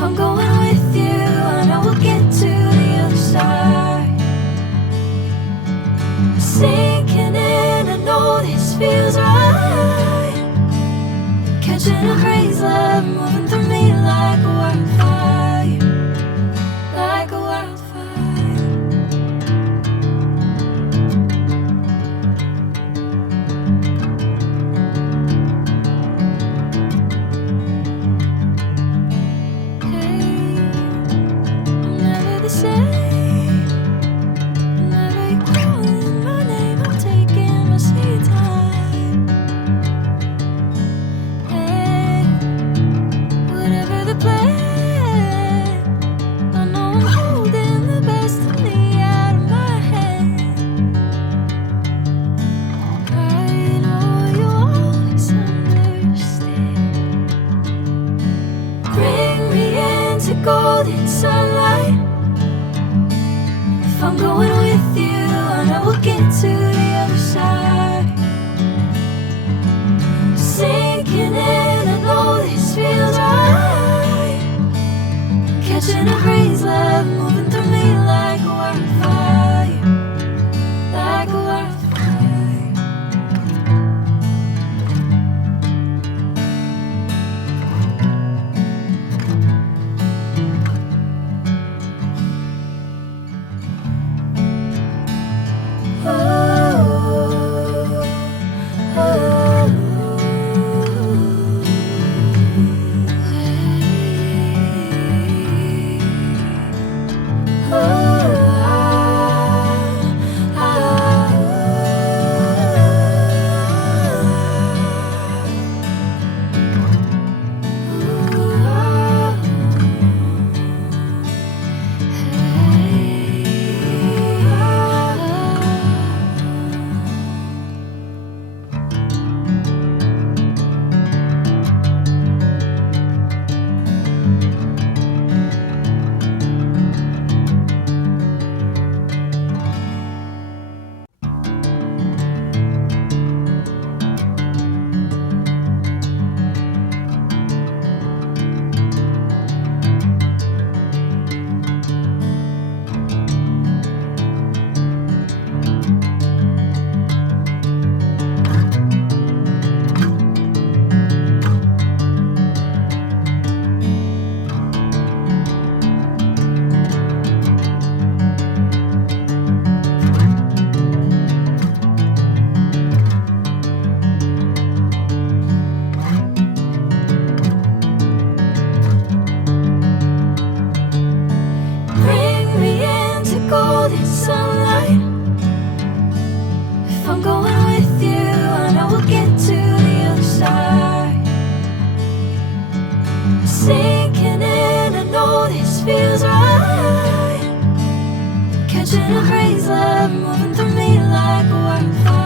If I'm going with you, I know we'll get to the other side. Sinking in, I know this feels right. Catching a crazy love, moving through me like a wildfire, like a wildfire. Golden sunlight. If I'm going with you, I know we'll get to the other side. Sinking in, I know this feels right. Catching a crazy love, moving through me like a wildfire, like a wildfire. Catching a crazy love, moving through me like a wildfire.